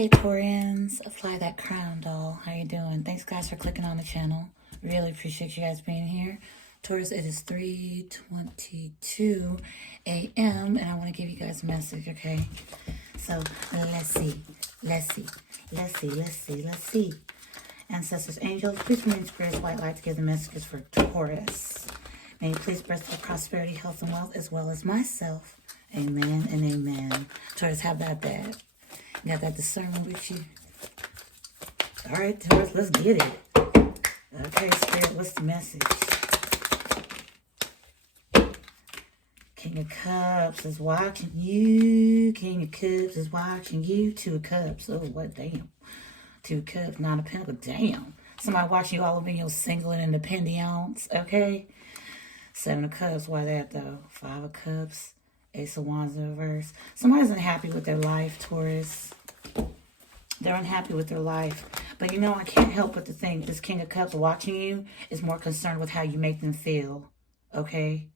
day, Taurans. Fly that crown, doll. How you doing? Thanks, guys, for clicking on the channel. Really appreciate you guys being here. Taurus, it is 3:22 a.m. and I want to give you guys a message, okay? So, let's see. Ancestors, angels, please remain spirits, white light to give the messages for Taurus. May you please bless for prosperity, health, and wealth, as well as myself. Amen and amen. Taurus, how about that? You got that discernment with you? All right, Taurus, let's get it. Okay, Spirit, what's the message? King of Cups is watching you. King of Cups is watching you. Two of Cups. Oh, what? Damn. Two of Cups, Nine of Pentacles. Damn. Somebody watching you all over your single and independence. Okay. Seven of Cups. Why that, though? Five of Cups. Ace of Wands in reverse. Somebody's unhappy with their life, Taurus. They're unhappy with their life. But, you know, I can't help but to think this King of Cups watching you is more concerned with how you make them feel. Okay?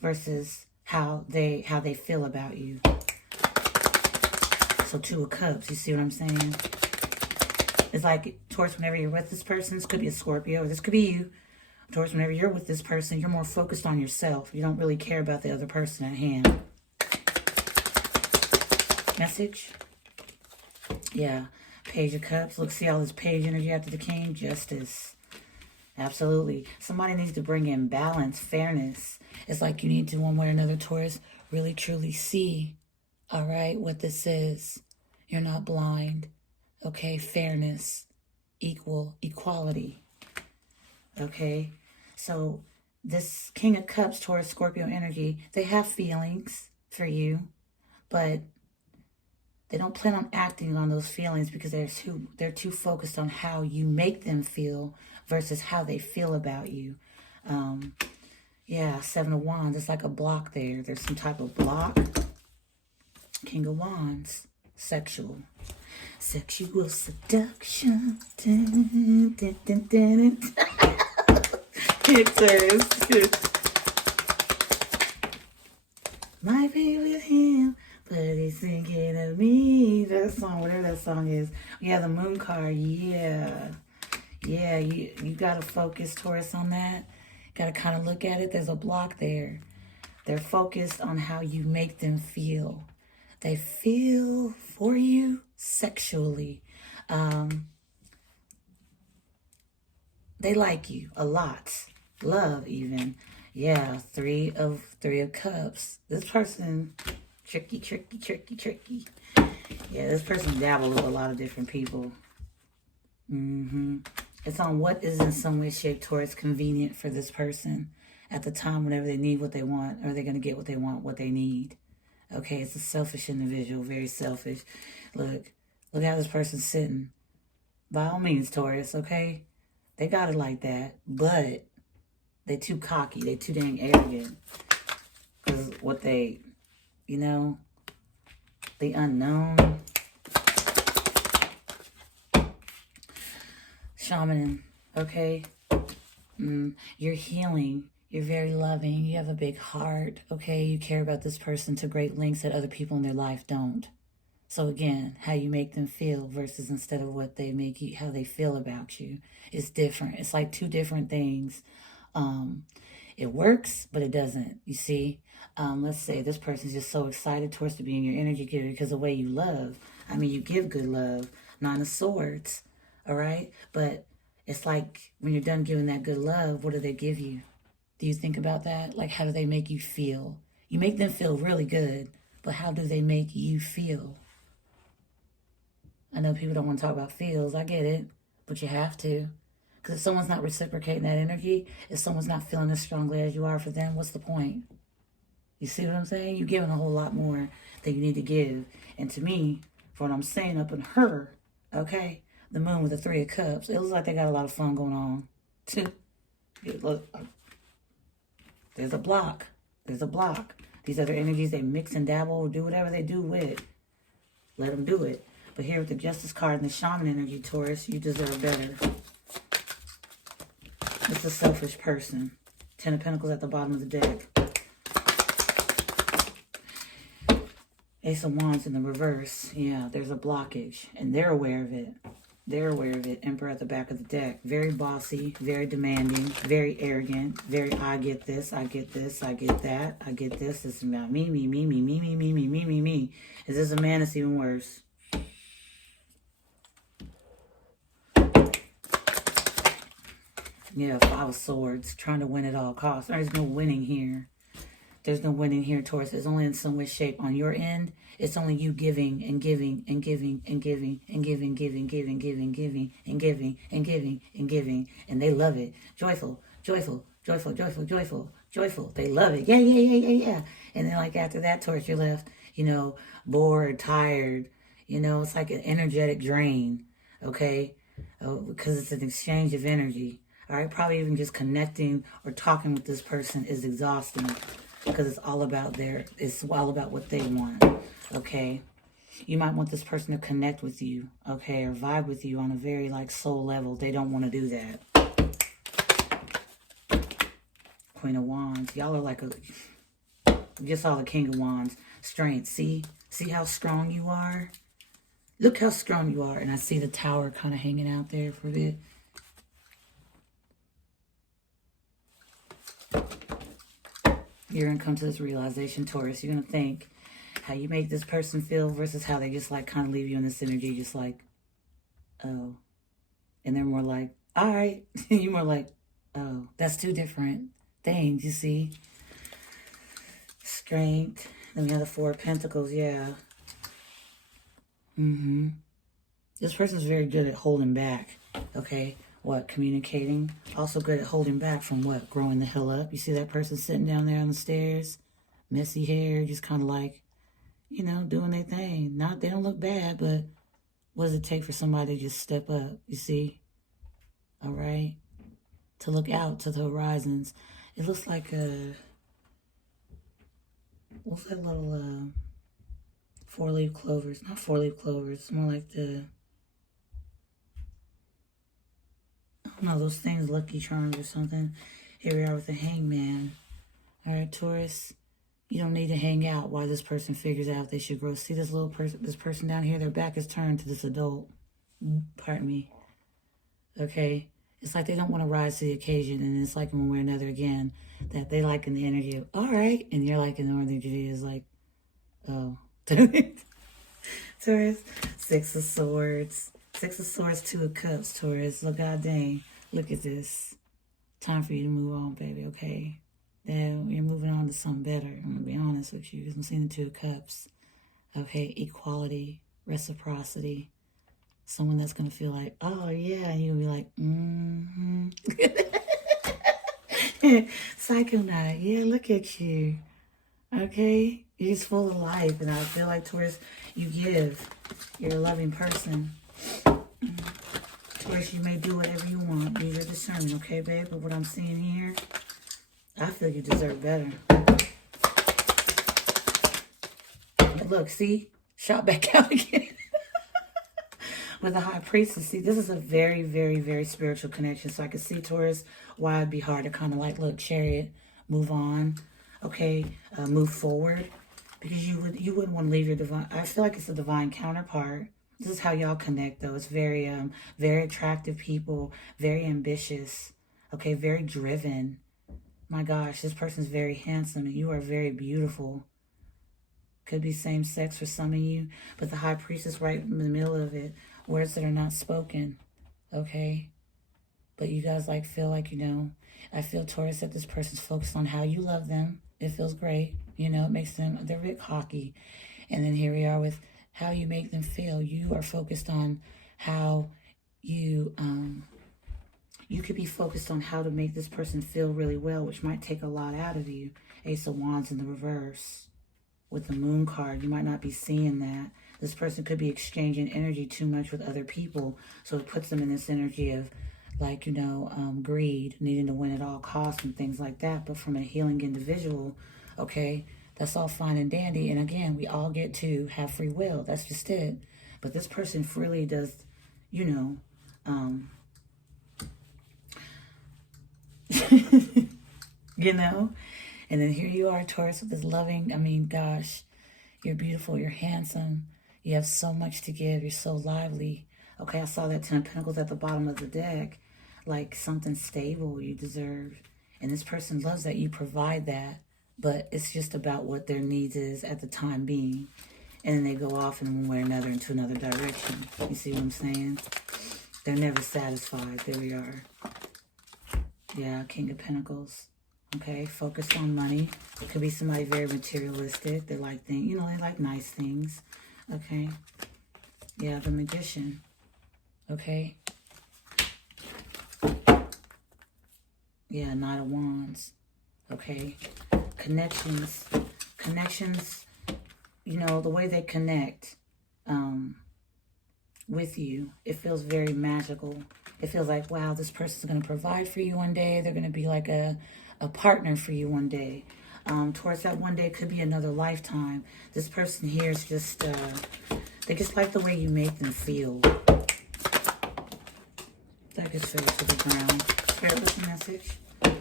Versus how they feel about you. So Two of Cups, you see what I'm saying? It's like, Taurus, whenever you're with this person, this could be a Scorpio, or this could be you. Taurus, whenever you're with this person, you're more focused on yourself. You don't really care about the other person at hand. Message? Yeah. Page of Cups. Look, see all this page energy after the King? Justice. Absolutely. Somebody needs to bring in balance, fairness. It's like you need to, one way or another, Taurus, really truly see, all right, what this is. You're not blind. Okay? Fairness. Equality. Okay? So this King of Cups, Taurus, Scorpio energy, they have feelings for you, but they don't plan on acting on those feelings because they're too focused on how you make them feel versus how they feel about you. Yeah, Seven of Wands. It's like a block there. There's some type of block. King of Wands. Sexual seduction. Dun, dun, dun, dun, dun. It says, might be with him, but he's thinking of me. That song, whatever that song is. Yeah, the Moon card. Yeah, you got to focus, Taurus, on that. Got to kind of look at it. There's a block there. They're focused on how you make them feel. They feel for you sexually. They like you a lot. Love, even. Yeah, three of Cups. This person, tricky. Yeah, this person dabbles with a lot of different people. It's on what is in some way, shape, Taurus convenient for this person at the time whenever they need what they want, or they're going to get what they want, what they need. Okay, it's a selfish individual, very selfish. Look how this person's sitting. By all means, Taurus, okay? They got it like that, but they too cocky. They too dang arrogant. Because what they, you know, the unknown. Shaman, okay? You're healing. You're very loving. You have a big heart, okay? You care about this person to great lengths that other people in their life don't. So again, how you make them feel versus instead of what they make you, how they feel about you is different. It's like two different things. It works, but it doesn't, you see? Let's say this person's just so excited, Taurus, to be in your energy giver because of the way you love. I mean, you give good love. Nine of Swords, all right? But it's like when you're done giving that good love, what do they give you? Do you think about that? Like, how do they make you feel? You make them feel really good, but how do they make you feel? I know people don't want to talk about feels. I get it, but you have to. Because if someone's not reciprocating that energy, if someone's not feeling as strongly as you are for them, what's the point? You see what I'm saying? You're giving a whole lot more than you need to give. And to me, for what I'm saying up in her, okay, the Moon with the Three of Cups, it looks like they got a lot of fun going on. Look, there's a block. There's a block. These other energies, they mix and dabble, do whatever they do with. Let them do it. But here with the Justice card and the Shaman energy, Taurus, you deserve better. It's a selfish person. Ten of Pentacles at the bottom of the deck. Ace of Wands in the reverse. Yeah, there's a blockage. And they're aware of it. They're aware of it. Emperor at the back of the deck. Very bossy, very demanding, very arrogant, very I get this, I get this, I get that, I get this. This is about me, me, me, me, me, me, me, me, me, me, me. Is this a man? It's even worse. Yeah, Five of Swords. Trying to win at all costs. There's no winning here. There's no winning here, Taurus. It's only in some way, shape on your end. It's only you giving and giving and giving and giving and giving, giving, giving, giving, giving, and giving and giving and giving. And they love it. Joyful, joyful, joyful, joyful, joyful, joyful. They love it. Yeah, yeah, yeah, yeah, yeah. And then like after that, Taurus, you're left, you know, bored, tired. You know, it's like an energetic drain. Okay? Because it's an exchange of energy. All right? Probably even just connecting or talking with this person is exhausting. Because it's all about it's all about what they want, okay? You might want this person to connect with you, okay, or vibe with you on a very, like, soul level. They don't want to do that. Queen of Wands. Y'all are like just saw the King of Wands. Strength, see? See how strong you are? Look how strong you are. And I see the Tower kind of hanging out there for a bit. You're going to come to this realization, Taurus. You're going to think how you make this person feel versus how they just like kind of leave you in this energy just like, oh. And they're more like, all right. You're more like, oh. That's two different things, you see. Strength. Then we have the Four of Pentacles, yeah. This person's very good at holding back, okay? What? Communicating. Also good at holding back from what? Growing the hell up. You see that person sitting down there on the stairs? Messy hair. Just kind of like, you know, doing their thing. They don't look bad, but what does it take for somebody to just step up? You see? All right? To look out to the horizons. It looks like what's that little four-leaf clovers? Not four-leaf clovers. It's more like the... No, those things, Lucky Charms or something. Here we are with the Hangman. All right, Taurus, you don't need to hang out while this person figures out they should grow. See this little person, this person down here, their back is turned to this adult. Pardon me. Okay? It's like they don't want to rise to the occasion, and it's like one way or another again, that they like in the energy of, all right, and you're like in the Northern Judea is like, oh. Taurus, Six of Swords. Six of Swords, Two of Cups, Taurus. Look, god dang. Look at this. Time for you to move on, baby, okay? Then you're moving on to something better. I'm going to be honest with you because I'm seeing the Two of Cups. Okay, equality, reciprocity. Someone that's going to feel like, oh, yeah. And you're going to be like, Psychonaut, yeah, look at you. Okay? You're just full of life. And I feel like, Taurus, you give. You're a loving person. Taurus, you may do whatever you want. Use your discernment, okay, babe? But what I'm seeing here, I feel you deserve better. But look, see? Shot back out again. With the High Priestess. See, this is a very, very, very spiritual connection. So I can see, Taurus, why it'd be hard to kind of like, look, Chariot, move on, okay? Move forward. Because you wouldn't want to leave your divine... I feel like it's a divine counterpart. This is how y'all connect, though. It's very, very attractive people, very ambitious, okay, very driven. My gosh, this person's very handsome, and you are very beautiful. Could be same sex for some of you, but the High Priestess right in the middle of it. Words that are not spoken, okay? But you guys, like, feel like, you know, I feel, Taurus, that this person's focused on how you love them. It feels great. You know, it makes them, they're a bit cocky. And then here we are with how you make them feel. You are focused on how you could be focused on how to make this person feel really well, which might take a lot out of you. Ace of Wands in the reverse. With the Moon card, you might not be seeing that. This person could be exchanging energy too much with other people. So it puts them in this energy of, like, you know, greed, needing to win at all costs and things like that. But from a healing individual, okay, that's all fine and dandy. And again, we all get to have free will. That's just it. But this person freely does, you know, you know? And then here you are, Taurus, with this loving, I mean, gosh, You're beautiful. You're handsome. You have so much to give. You're so lively. Okay, I saw that 10 of Pentacles at the bottom of the deck. Like something stable you deserve. And this person loves that you provide that. But it's just about what their needs is at the time being. And then they go off in one way or another into another direction. You see what I'm saying? They're never satisfied. There we are. Yeah, King of Pentacles. Okay, focused on money. It could be somebody very materialistic. They like things, you know, they like nice things. Okay. Yeah, the Magician. Okay. Yeah, Knight of Wands. Okay. Connections. Connections, you know, the way they connect with you, it feels very magical. It feels like, wow, this person's going to provide for you one day. They're going to be like a partner for you one day. Towards that one day could be another lifetime. This person here is just, they just like the way you make them feel. That just fell to the ground. Spirit, what's the message?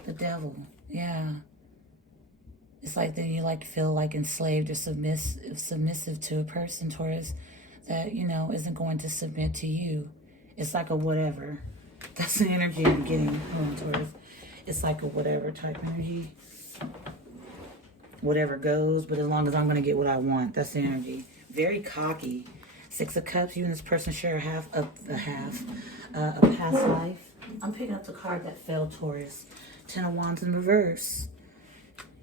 The Devil. Yeah. It's like then you like feel like enslaved or submissive to a person, Taurus, that, you know, isn't going to submit to you. It's like a whatever. That's the energy I'm getting. Hold on, Taurus. It's like a whatever type energy. Whatever goes, but as long as I'm going to get what I want. That's the energy. Very cocky. 6 of Cups. You and this person share a past life. I'm picking up the card that fell, Taurus. 10 of Wands in reverse.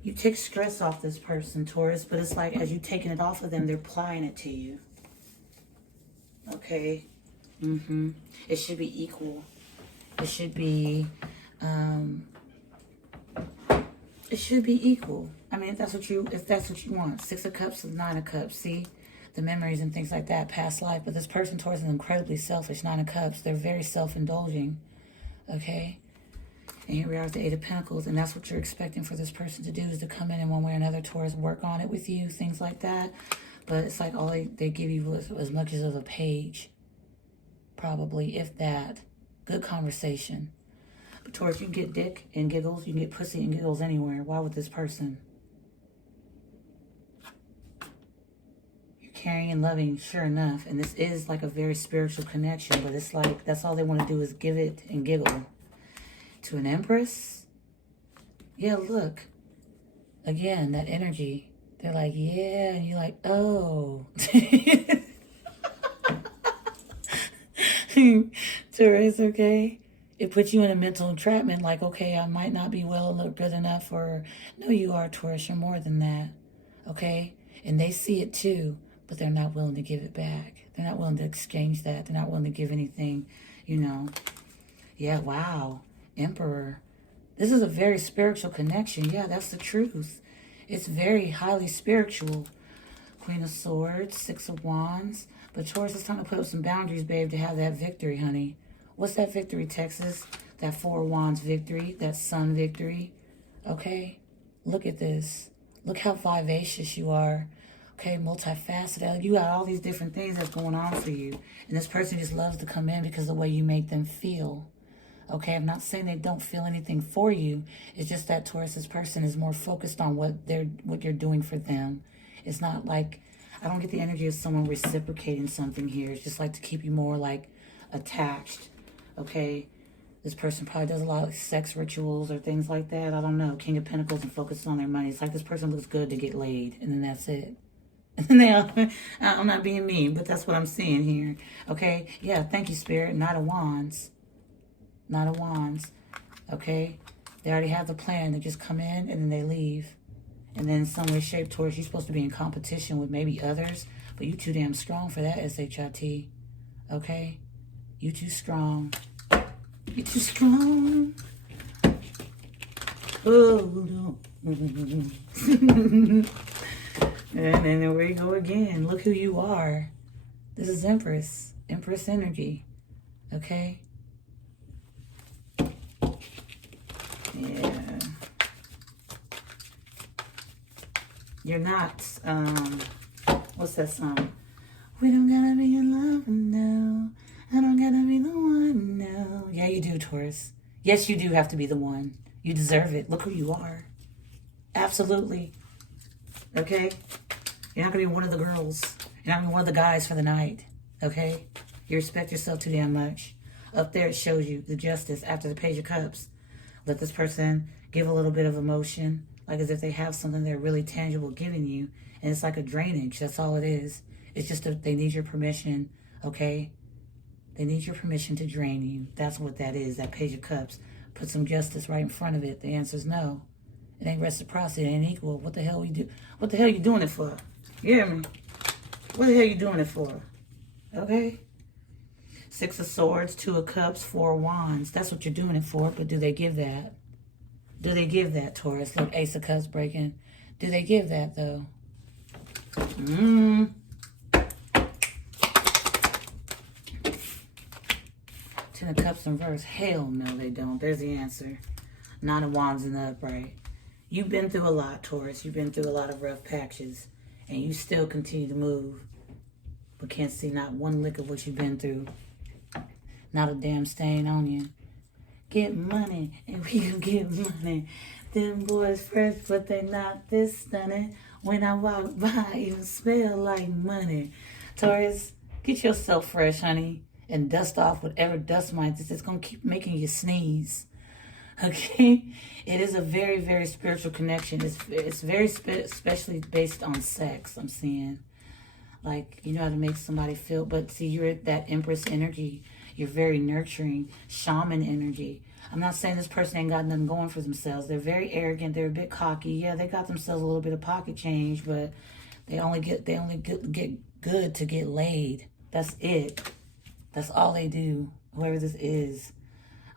You take stress off this person, Taurus, but it's like as you're taking it off of them, they're applying it to you. Okay? It should be equal. It should be equal. I mean, if that's what you want. 6 of Cups and 9 of Cups. See? The memories and things like that, past life. But this person, Taurus, is incredibly selfish. 9 of Cups. They're very self-indulging. Okay? And here we are with the 8 of Pentacles, and that's what you're expecting for this person to do, is to come in one way or another, Taurus, work on it with you, things like that. But it's like all they give you as much as of a page, probably, if that. Good conversation. But Taurus, you can get dick and giggles, you can get pussy and giggles anywhere. Why with this person? You're caring and loving, sure enough, and this is like a very spiritual connection, but it's like that's all they want to do is give it and giggle. To an Empress, yeah, look, again, that energy, they're like, yeah, and you're like, oh. Taurus, okay, it puts you in a mental entrapment, like, okay, I might not be well or good enough, or, no, you are, Taurus, you're more than that, okay, and they see it too, but they're not willing to give it back, they're not willing to exchange that, they're not willing to give anything, you know. Yeah, wow. Emperor. This is a very spiritual connection. Yeah, that's the truth. It's very highly spiritual. Queen of Swords, 6 of Wands. But Taurus, it's time to put up some boundaries, babe, to have that victory, honey. What's that victory, Texas? That 4 of Wands victory. That Sun victory. Okay? Look at this. Look how vivacious you are. Okay, multifaceted. You got all these different things that's going on for you. And this person just loves to come in because of the way you make them feel. Okay, I'm not saying they don't feel anything for you. It's just that Taurus, this person is more focused on what you're doing for them. It's not like, I don't get the energy of someone reciprocating something here. It's just like to keep you more like attached. Okay, this person probably does a lot of sex rituals or things like that. I don't know. King of Pentacles and focuses on their money. It's like this person looks good to get laid, and then that's it. I'm not being mean, but that's what I'm seeing here. Okay, yeah, thank you, Spirit. Knight of Wands. Knight of Wands, okay? They already have the plan. They just come in and then they leave. And then in some way, shape, Taurus, you're supposed to be in competition with maybe others, but you too damn strong for that, SHIT, okay? You too strong. You too strong. Oh, no. And then there we go again. Look who you are. This is Empress. Empress energy, okay? Yeah. You're not, what's that song? We don't gotta be in love now. I don't gotta be the one now. Yeah, you do, Taurus. Yes, you do have to be the one. You deserve it. Look who you are. Absolutely. Okay? You're not going to be one of the girls. You're not going to be one of the guys for the night. Okay? You respect yourself too damn much. Up there it shows you the justice after the Page of Cups. Let this person give a little bit of emotion, like as if they have something they're really tangible giving you. And it's like a drainage. That's all it is. It's just they need your permission, okay? They need your permission to drain you. That's what that is, that Page of Cups. Put some justice right in front of it. The answer is no. It ain't reciprocity. It ain't equal. What the hell we do? What the hell you doing it for? You hear me? What the hell you doing it for? Okay? 6 of Swords, 2 of Cups, 4 of Wands. That's what you're doing it for, but do they give that? Do they give that, Taurus? Look, Ace of Cups breaking. Do they give that, though? 10 of Cups in reverse. Hell no, they don't. There's the answer. 9 of Wands in the upright. You've been through a lot, Taurus. You've been through a lot of rough patches. And you still continue to move. But can't see not one lick of what you've been through. Not a damn stain on you. Get money, and we can get money. Them boys fresh, but they not this stunning. When I walk by, even smell like money. Taurus, get yourself fresh, honey, and dust off whatever dust mites is going to keep making you sneeze. Okay? It is a very, very spiritual connection. It's very especially based on sex, I'm seeing. Like, you know how to make somebody feel. But see, you're that Empress energy. You're very nurturing, shaman energy. I'm not saying this person ain't got nothing going for themselves. They're very arrogant. They're a bit cocky. Yeah, they got themselves a little bit of pocket change, but they only get good to get laid. That's it. That's all they do, whoever this is.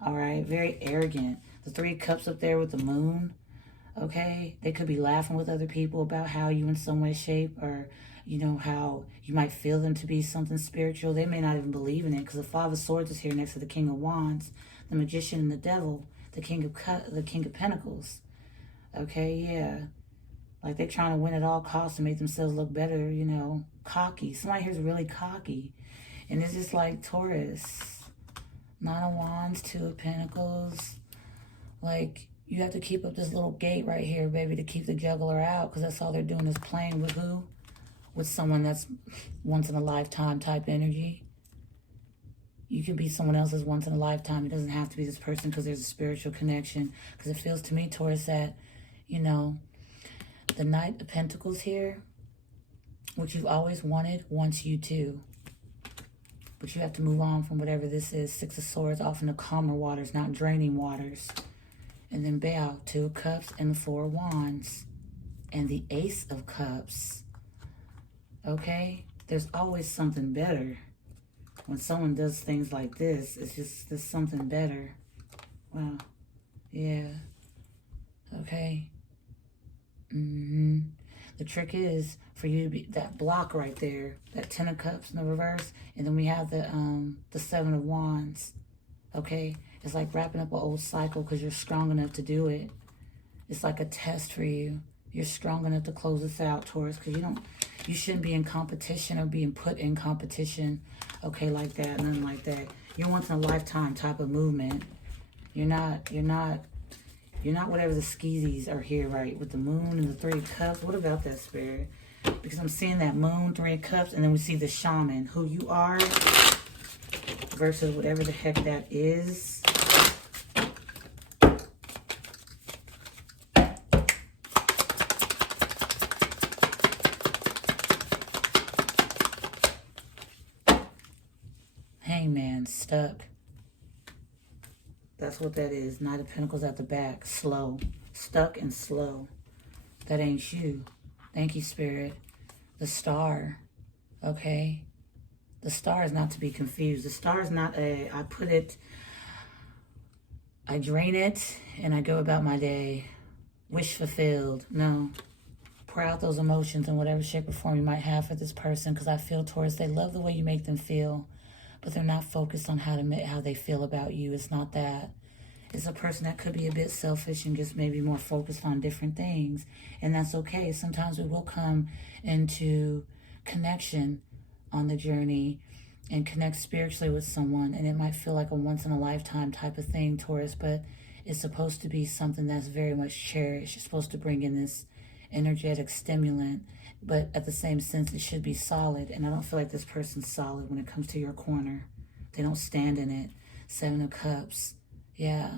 All right, very arrogant. The 3 of Cups up there with the moon, okay? They could be laughing with other people about how you in some way, shape, or, you know, how you might feel them to be something spiritual. They may not even believe in it because the 5 of Swords is here next to the King of Wands, the Magician and the Devil, the King of Pentacles. Okay, yeah. Like they're trying to win at all costs to make themselves look better, you know, cocky. Somebody here's really cocky. And it's just like Taurus. 9 of Wands, 2 of Pentacles. Like, you have to keep up this little gate right here, baby, to keep the juggler out, because that's all they're doing is playing with who? With someone that's once-in-a-lifetime type energy. You can be someone else's once-in-a-lifetime. It doesn't have to be this person because there's a spiritual connection. Because it feels to me, Taurus, that, you know, the Knight of Pentacles here, what you've always wanted, wants you too. But you have to move on from whatever this is. 6 of Swords, off in the calmer waters, not draining waters. And then Baal, 2 of Cups, and the 4 of Wands. And the Ace of Cups. Okay? There's always something better. When someone does things like this, it's just there's something better. Wow. Yeah. Okay. The trick is for you to be that block right there, that 10 of Cups in the reverse, and then we have the 7 of Wands. Okay? It's like wrapping up an old cycle because you're strong enough to do it. It's like a test for you. You're strong enough to close this out, Taurus, because you shouldn't be in competition or being put in competition, okay, like that, nothing like that. You're once in a lifetime type of movement. You're not whatever the skeezies are here, right? With the moon and the 3 of Cups. What about that, Spirit? Because I'm seeing that moon, 3 of Cups, and then we see the shaman, who you are versus whatever the heck that is. Hangman, stuck. That's what that is. Knight of Pentacles at the back. Slow. Stuck and slow. That ain't you. Thank you, Spirit. The Star. Okay? The Star is not to be confused. The Star is not I drain it, and I go about my day. Wish fulfilled. No. Pour out those emotions in whatever shape or form you might have for this person, because I feel, Taurus, they love the way you make them feel. But they're not focused on how they feel about you. It's not that. It's a person that could be a bit selfish and just maybe more focused on different things. And that's okay. Sometimes we will come into connection on the journey and connect spiritually with someone. And it might feel like a once-in-a-lifetime type of thing, Taurus. But it's supposed to be something that's very much cherished. It's supposed to bring in this energetic stimulant, but at the same sense, it should be solid. And I don't feel like this person's solid when it comes to your corner. They don't stand in it. 7 of Cups. Yeah.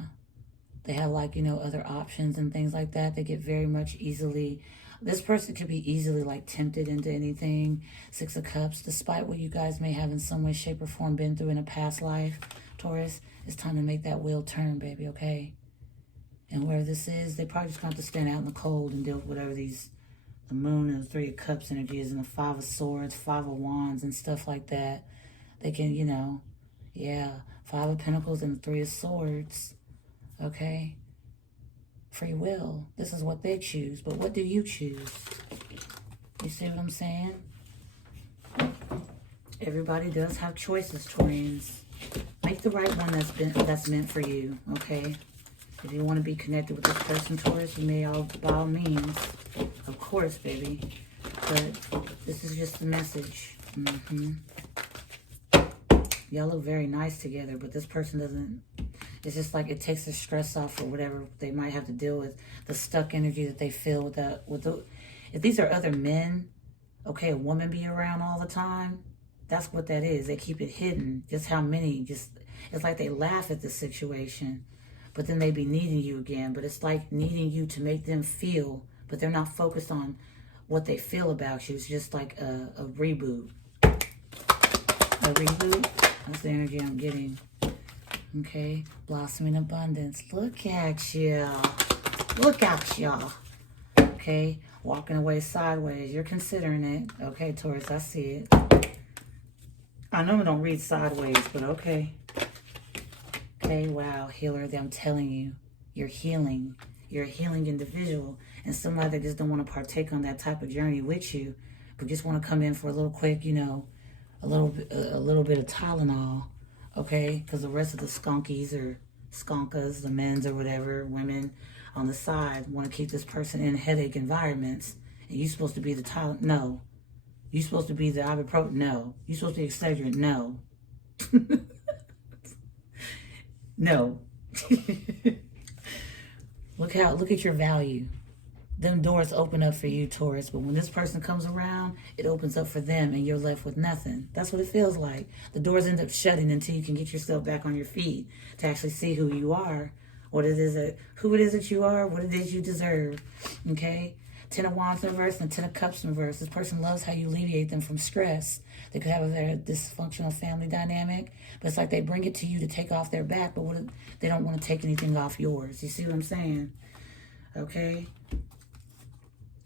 They have like, you know, other options and things like that. They get very much easily, this person could be easily like tempted into anything. 6 of Cups, despite what you guys may have in some way, shape, or form been through in a past life, Taurus, it's time to make that wheel turn, baby, okay? And where this is, they probably just got to stand out in the cold and deal with whatever these, the Moon and the 3 of Cups energy is, and the 5 of Swords, 5 of Wands, and stuff like that. They can, you know, yeah, 5 of Pentacles and the 3 of Swords, okay? Free will. This is what they choose, but what do you choose? You see what I'm saying? Everybody does have choices, Taurians. Make the right one that's meant for you, okay? If you want to be connected with this person, Taurus, you may by all means, of course, baby. But this is just the message. Y'all look very nice together, but this person doesn't. It's just like it takes the stress off or whatever they might have to deal with, the stuck energy that they feel with the. If these are other men, okay, a woman be around all the time. That's what that is. They keep it hidden. Just how many? It's like they laugh at the situation, but then they be needing you again. But it's like needing you to make them feel, but they're not focused on what they feel about you. It's just like a reboot. A reboot? That's the energy I'm getting. Okay, blossoming abundance. Look at you. Look at y'all. Okay, walking away sideways. You're considering it. Okay, Taurus, I see it. I know I don't read sideways, but okay. Okay, wow, healer, I'm telling you, you're healing. You're a healing individual, and somebody that just don't want to partake on that type of journey with you, but just want to come in for a little quick, you know, a little bit of Tylenol, okay? Because the rest of the skunkies or skunkas, the men's or whatever, women on the side want to keep this person in headache environments, and you're supposed to be the Tylenol. No. You're supposed to be the ibuprofen. No. You're supposed to be Excedrin. No. No. Look at your value. Them doors open up for you, Taurus, but when this person comes around, it opens up for them and you're left with nothing. That's what it feels like. The doors end up shutting until you can get yourself back on your feet to actually see who you are, who it is that you are, what it is you deserve. Okay? 10 of Wands in reverse and 10 of Cups in reverse. This person loves how you alleviate them from stress. They could have a very dysfunctional family dynamic, but it's like they bring it to you to take off their back, but they don't want to take anything off yours. You see what I'm saying? Okay?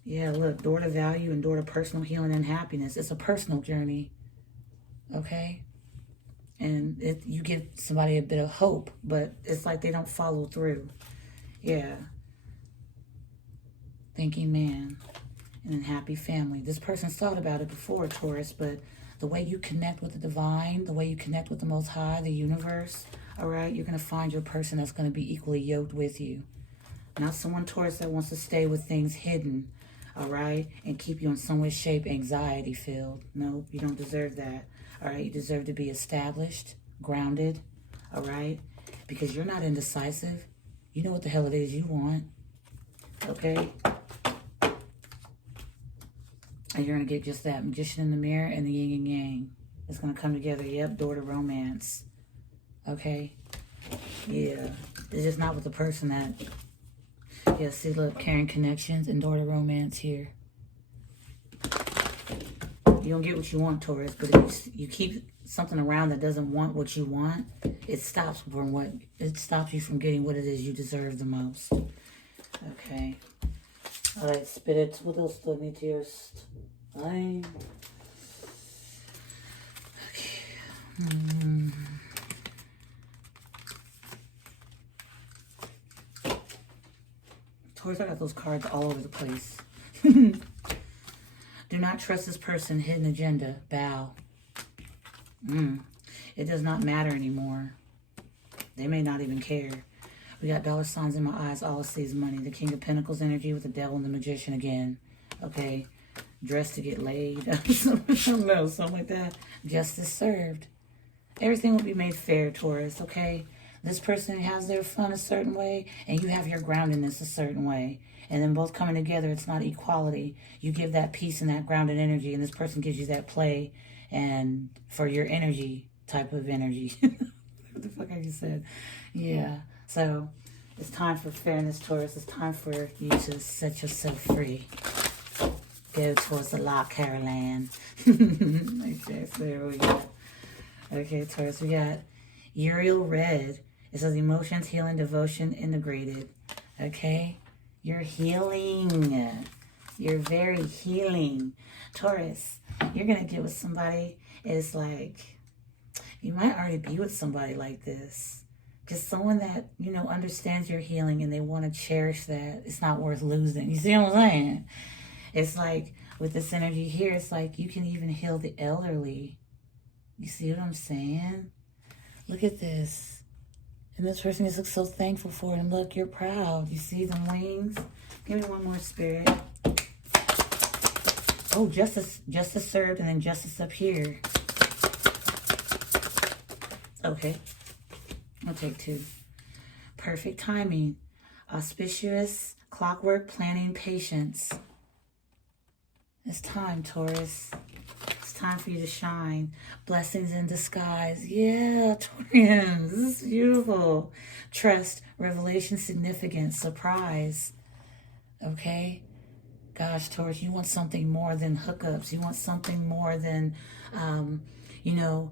Yeah, look, door to value and door to personal healing and happiness. It's a personal journey. Okay? And you give somebody a bit of hope, but it's like they don't follow through. Yeah. Thinking man and a happy family. This person's thought about it before, Taurus, but the way you connect with the divine, the way you connect with the Most High, the universe, all right, you're going to find your person that's going to be equally yoked with you. Not someone, Taurus, that wants to stay with things hidden, all right, and keep you in some way, shape, anxiety filled. No, you don't deserve that, all right? You deserve to be established, grounded, all right, because you're not indecisive. You know what the hell it is you want, okay? And you're going to get just that, Magician in the mirror and the yin and yang. It's going to come together. Yep, door to romance. Okay? Yeah. It's just not with the person that... Yeah, see, look, carrying connections and door to romance here. You don't get what you want, Taurus, but if you keep something around that doesn't want what you want, it stops you from getting what it is you deserve the most. Okay. All right, Spirit, what else do I need to your spine? Okay. Taurus, I got those cards all over the place. Do not trust this person, hidden agenda, bow. It does not matter anymore. They may not even care. We got dollar signs in my eyes, all I see is money. The King of Pentacles energy with the Devil and the Magician again. Okay. Dressed to get laid. I don't know, something like that. Justice served. Everything will be made fair, Taurus, okay? This person has their fun a certain way, and you have your groundedness a certain way. And then both coming together, it's not equality. You give that peace and that grounded energy, and this person gives you that play and for your energy, type of energy. What the fuck I just said? Yeah. So it's time for fairness, Taurus. It's time for you to set yourself free. Go towards the La Caroline. Okay, so there we go. Okay, Taurus, we got Uriel Red. It says emotions, healing, devotion, integrated. Okay? You're healing. You're very healing. Taurus, you're going to get with somebody. It's like, you might already be with somebody like this. Just someone that, you know, understands your healing and they want to cherish that. It's not worth losing. You see what I'm saying? It's like, with this energy here, it's like you can even heal the elderly. You see what I'm saying? Look at this. And this person just looks so thankful for it. And look, you're proud. You see the wings? Give me one more, Spirit. Oh, justice served, and then justice up here. Okay. I'll take 2. Perfect timing. Auspicious, clockwork, planning, patience. It's time, Taurus. It's time for you to shine. Blessings in disguise. Yeah, Taurus. This is beautiful. Trust, revelation, significance, surprise. Okay? Gosh, Taurus, you want something more than hookups. You want something more than, you know,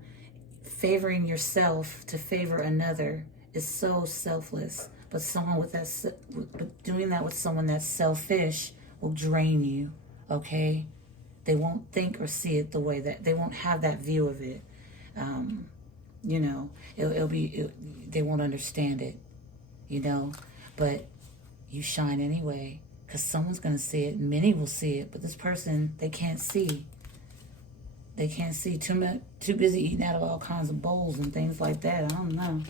favoring yourself to favor another is so selfless. But someone with that, but doing that with someone that's selfish will drain you. Okay, they won't think or see it the way that they won't have that view of it. You know, they won't understand it. You know, but you shine anyway because someone's gonna see it. Many will see it, but this person, they can't see. They can't see. Too busy eating out of all kinds of bowls and things like that. I don't know.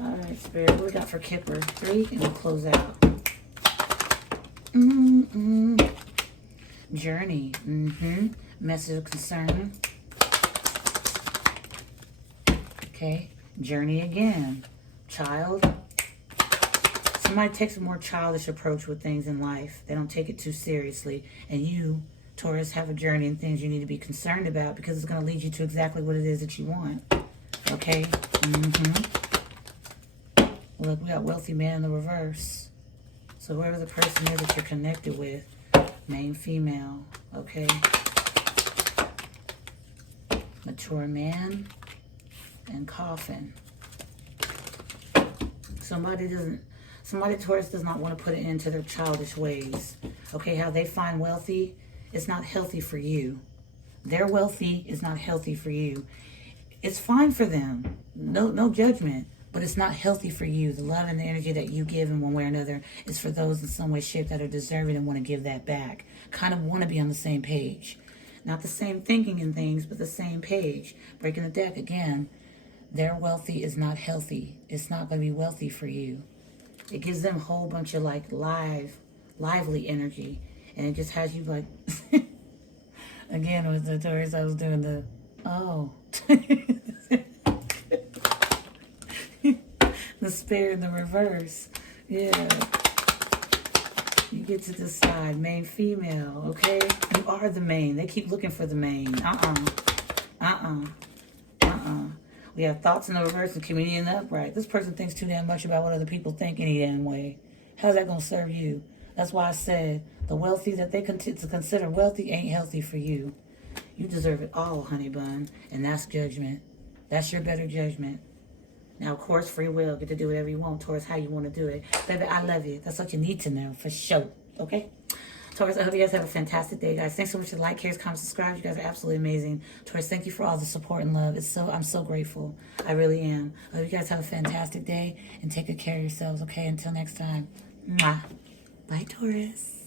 All right, Spirit, what we got for Kipper? 3, and we'll close out. Journey. Message of concern. Okay. Journey again. Child. Somebody takes a more childish approach with things in life. They don't take it too seriously. And you, Taurus, have a journey and things you need to be concerned about because it's going to lead you to exactly what it is that you want. Okay? Look, we got wealthy man in the reverse. So whoever the person is that you're connected with, main female, okay? Mature man and coffin. Somebody Taurus does not want to put it into their childish ways. Okay, how they find wealthy, it's not healthy for you. Their wealthy is not healthy for you. It's fine for them. No judgment. But it's not healthy for you. The love and the energy that you give in one way or another is for those in some way, shape that are deserving and want to give that back. Kind of want to be on the same page. Not the same thinking in things, but the same page. Breaking the deck again. Their wealthy is not healthy. It's not going to be wealthy for you. It gives them a whole bunch of like lively energy. And it just has you like, again, with the Taurus, I was doing the, oh. The Spirit in the reverse. Yeah. You get to decide. Main, female. Okay? You are the main. They keep looking for the main. We have thoughts in the reverse and community in the upright. This person thinks too damn much about what other people think any damn way. How's that going to serve you? That's why I said the wealthy that they consider wealthy ain't healthy for you. You deserve it all, honey bun. And that's judgment. That's your better judgment. Now, of course, free will. Get to do whatever you want, Taurus, how you want to do it. Baby, I love you. That's what you need to know, for sure. Okay? Taurus, I hope you guys have a fantastic day, guys. Thanks so much for the like, shares, comment, subscribe. You guys are absolutely amazing. Taurus, thank you for all the support and love. I'm so grateful. I really am. I hope you guys have a fantastic day and take good care of yourselves, okay? Until next time. Mwah. Bye, Taurus.